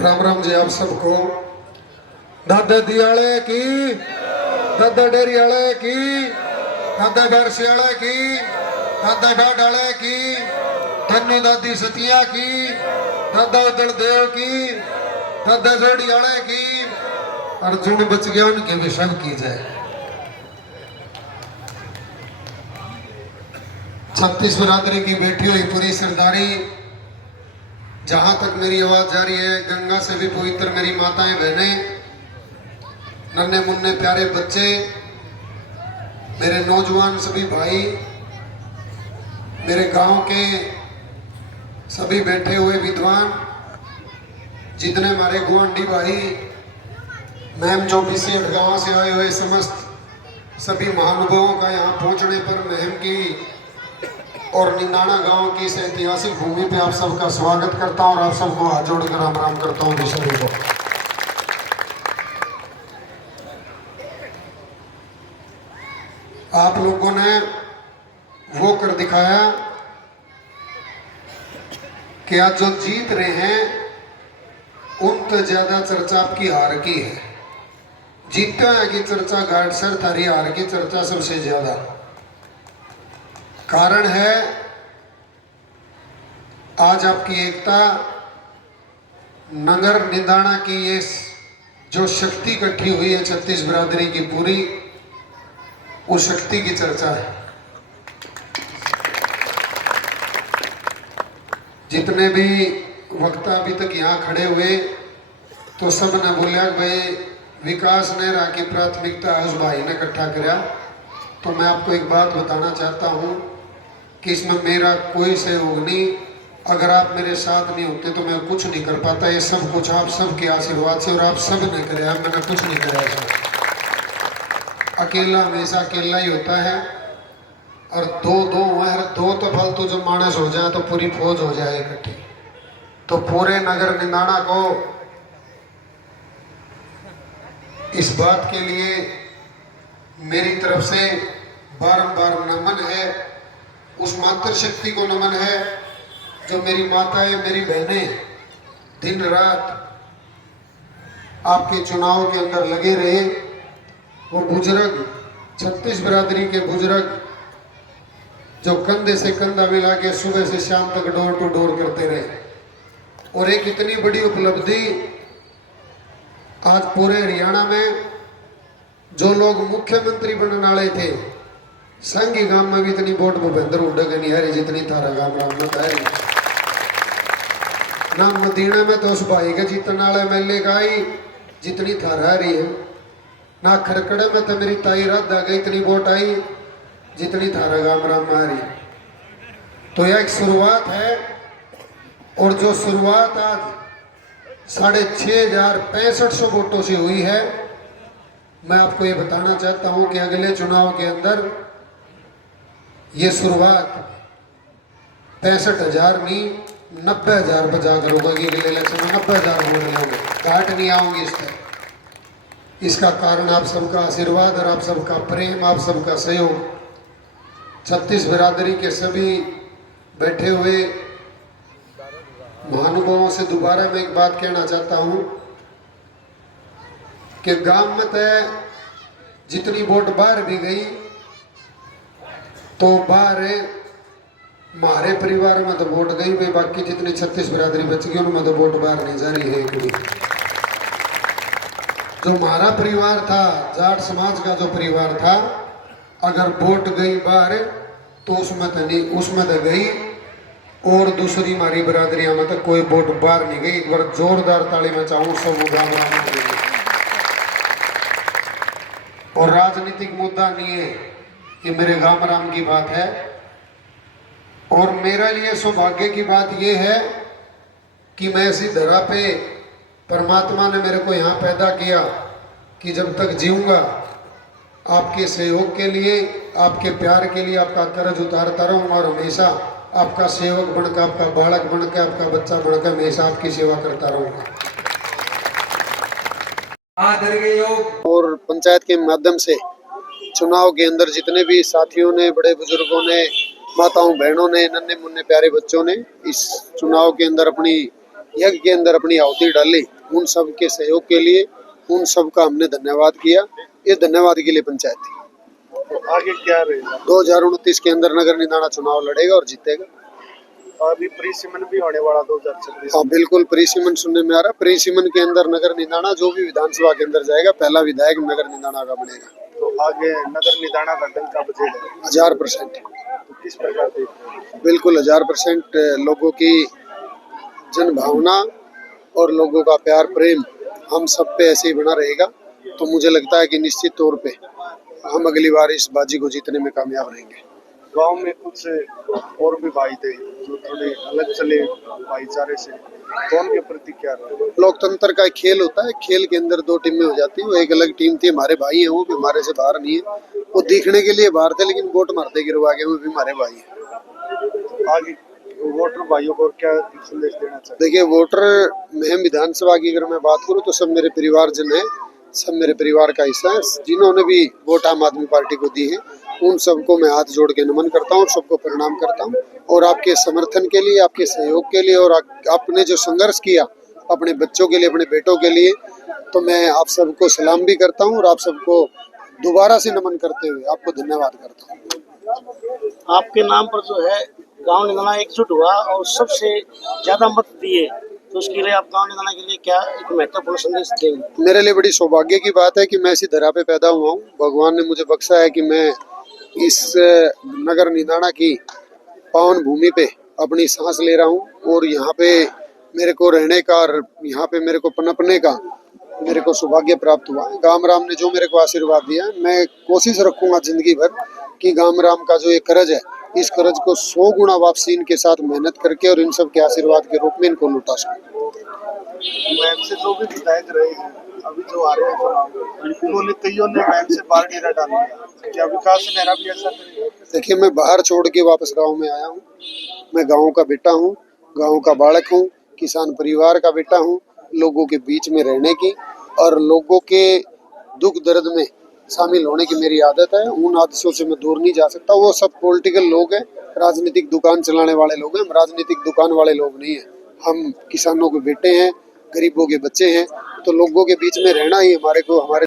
राम राम जी आप सबको। दादा दियाले की, दादा डेरियाले की, दादा बरसियाले की, दादा गाडाले की, धन्नो दादी सतिया की, दादा दलदेव की, दादा जोड़ियाले की, अर्जुन बच गया उनके भी सब की जाए। 36 बिरादरी की बैठी हुई पूरी सरदारी, जहां तक मेरी आवाज जा रही है, गंगा से भी पवित्र मेरी माताएं बहनें, नन्हे मुन्ने प्यारे बच्चे, मेरे नौजवान सभी भाई, मेरे गांव के सभी बैठे हुए विद्वान, जितने हमारे गुआंढी भाई, मैम जो बीसी गांव से आए हुए समस्त सभी महानुभावों का यहाँ पहुँचने पर महम की और निंदाना गांव की इस ऐतिहासिक भूमि पे आप सबका स्वागत करता हूँ और आप सबको हाथ जोड़कर राम राम करता हूँ सभी को। आप लोगों ने वो कर दिखाया कि आज जो जीत रहे हैं उनसे ज्यादा चर्चा आपकी हार की है। जीतता है कि चर्चा गार्ड सर थारी, हार की चर्चा सबसे ज्यादा। कारण है आज आपकी एकता, नगर निंदाना की ये जो शक्ति इकट्ठी हुई है 36 बिरादरी की पूरी, उस शक्ति की चर्चा है। जितने भी वक्ता अभी तक यहाँ खड़े हुए तो सब ने बोलिया भाई विकास नेहरा की प्राथमिकता उस भाई ने इकट्ठा कराया। तो मैं आपको एक बात बताना चाहता हूँ कि इसमें मेरा कोई सहयोग नहीं। अगर आप मेरे साथ नहीं होते तो मैं कुछ नहीं कर पाता। ये सब कुछ आप सबके आशीर्वाद से और आप सब ने कराया, मैंने कुछ नहीं कराया। अकेला हमेशा अकेला ही होता है और दो तो फालतू जो मानस हो जाए तो पूरी फौज हो जाए इकट्ठी। तो पूरे नगर निंदाना को इस बात के लिए मेरी तरफ से बारंबार नमन है। उस मातृशक्ति को नमन है जो मेरी माताएं, मेरी बहनें दिन रात आपके चुनाव के अंदर लगे रहे। वो बुजुर्ग 36 बिरादरी के बुजुर्ग जो कंधे से कंधा मिला के सुबह से शाम तक डोर टू डोर करते रहे। और एक इतनी बड़ी उपलब्धि आज पूरे हरियाणा में जो लोग मुख्यमंत्री बनने वाले थे, संघी गांव में भी इतनी वोट भूपेंद्र हुड्डा के नहीं हारी जितनी थारा गांव राम में आई। ना मदीना में तो उस भाई के जीतने वाले मेले का आई जितनी थारा रही है। ना खरकड़े में तो मेरी ताई राधा गई इतनी वोट आई जितनी थारा गांव राम में आ रही। तो यह एक शुरुआत है और जो शुरुआत आज 6,6500 वोटों से हुई है, मैं आपको ये बताना चाहता हूं कि अगले चुनाव के अंदर ये शुरुआत 65,000 नहीं 90,000 पर जाकर होगा कि अगले इलेक्शन में 90,000 वोट होंगे, घाट नहीं आऊंगी इस पर। इसका कारण आप सबका आशीर्वाद और आप सबका प्रेम, आप सबका सहयोग। 36 बिरादरी के सभी बैठे हुए महानुभावों से दोबारा मैं एक बात कहना चाहता हूं कि गांव में तय जितनी वोट बाहर भी गई तो बाहर हमारे परिवार में तो वोट गई भाई, बाकी जितनी 36 बिरादरी बच गई उनमें तो वोट बाहर नहीं जा रही है। जो हमारा परिवार था, जाट समाज का जो परिवार था, अगर वोट गई बाहर तो उसमें तो गई। और दूसरी हमारी बिरादरियां में तो कोई वोट बाहर नहीं गई। एक बार जोरदार ताली में चाहूँ सब गाँव। और राजनीतिक मुद्दा नहीं है, ये मेरे गांव राम की बात है। और मेरे लिए सौभाग्य की बात यह है कि मैं ऐसी धरा पे परमात्मा ने मेरे को यहाँ पैदा किया कि जब तक जीऊंगा आपके सहयोग के लिए, आपके प्यार के लिए आपका कर्ज उतारता रहूँगा और हमेशा आपका सेवक बनकर, आपका बालक बनकर, आपका बच्चा बनकर हमेशा आपकी सेवा करता रहूँगा। और पंचायत के माध्यम से चुनाव के अंदर जितने भी साथियों ने, बड़े बुजुर्गों ने, माताओं बहनों ने, नन्हे मुन्ने प्यारे बच्चों ने इस चुनाव के अंदर अपनी यज्ञ के अंदर अपनी आहुति डाली, उन सब के सहयोग के लिए उन सब का हमने धन्यवाद किया। ये धन्यवाद के लिए पंचायत थी। तो आगे क्या रहेगा? 2029 के अंदर नगर निदाना चुनाव लड़ेगा और जीतेगा। अभी प्री सीमन भी होने वाला 2026। हाँ बिल्कुल, प्री सीमन सुनने में आ रहा। प्री सीमन के अंदर नगर निदाना जो भी विधानसभा के अंदर जाएगा, पहला विधायक नगर निदाना का बनेगा। तो आगे नगर निदाना का डंका बजेगा 1000%। तो किस प्रकार देखते हैं? बिल्कुल 1000% लोगों की जन भावना और लोगों का प्यार प्रेम हम सब पे ऐसे ही बना रहेगा। तो मुझे लगता है कि निश्चित तौर पे हम अगली बार इस बाजी को जीतने में कामयाब रहेंगे। गांव में कुछ और भी भाई थे जो थोड़े अलग चले भाईचारे से, तो उनके प्रति क्या रहा? लोकतंत्र का एक खेल होता है, खेल के अंदर दो टीमें हो जाती है। वो एक अलग टीम थी, हमारे भाई हैं, वो भी हमारे से बाहर नहीं है। वो दिखने के लिए बाहर थे लेकिन वोट मारते गिरवा के वो भी हमारे भाई हैं। आगे वोटर भाइयों को क्या संदेश देना चाहिए? देखिए, वोटर में विधानसभा की अगर मैं बात करूं तो सब मेरे परिवारजन है, सब मेरे परिवार का हिस्सा है। जिन्होंने भी वोट आम आदमी पार्टी को दी है उन सबको मैं हाथ जोड़ के नमन करता हूँ, सबको प्रणाम करता हूँ। और आपके समर्थन के लिए, आपके सहयोग के लिए और आपने जो संघर्ष किया अपने बच्चों के लिए, अपने बेटों के लिए, तो मैं आप सबको सलाम भी करता हूँ और आप सबको दोबारा से नमन करते हुए आपको धन्यवाद करता हूँ। आपके नाम पर जो है गांव निदाना एकजुट हुआ और सबसे ज्यादा मत दिए, तो उसके लिए आप गांव निदाना के लिए क्या एक महत्वपूर्ण संदेश देंगे? मेरे लिए बड़ी सौभाग्य की बात है कि मैं इसी धरा पे पैदा हुआ हूँ। भगवान ने मुझे बख्शा है कि मैं इस नगर निदाना की पावन भूमि पे अपनी सांस ले रहा हूँ और यहाँ पे मेरे को रहने का और यहाँ पे मेरे को पनपने का मेरे को सौभाग्य प्राप्त हुआ है। गाम राम ने जो मेरे को आशीर्वाद दिया है, मैं कोशिश रखूंगा जिंदगी भर कि गाम राम का जो ये कर्ज है, इस कर्ज को 100 गुना वापसी इनके साथ मेहनत करके और इन सब के आशीर्वाद के रूप में इनको लौटा सकूं। मैम से जो भी विधायक रहे हैं, अभी जो आ रहे हैं, उन्होंने कईयों ने मैम से बाहर डेरा डाल दिया। क्या विकास मेरा भी ऐसा करेगा? देखिए, मैं बाहर छोड़ के वापस गांव में आया हूँ। मैं गांव का बेटा हूँ, गांव का बालक हूँ, किसान परिवार का बेटा हूँ। लोगों के बीच में रहने की और लोगों के दुख दर्द में शामिल होने की मेरी आदत है। उन आदतों से मैं दूर नहीं जा सकता। वो सब पॉलिटिकल लोग हैं, राजनीतिक दुकान चलाने वाले लोग हैं। हम राजनीतिक दुकान वाले लोग नहीं हैं। हम किसानों के बेटे हैं, गरीबों के बच्चे हैं। तो लोगों के बीच में रहना ही हमारे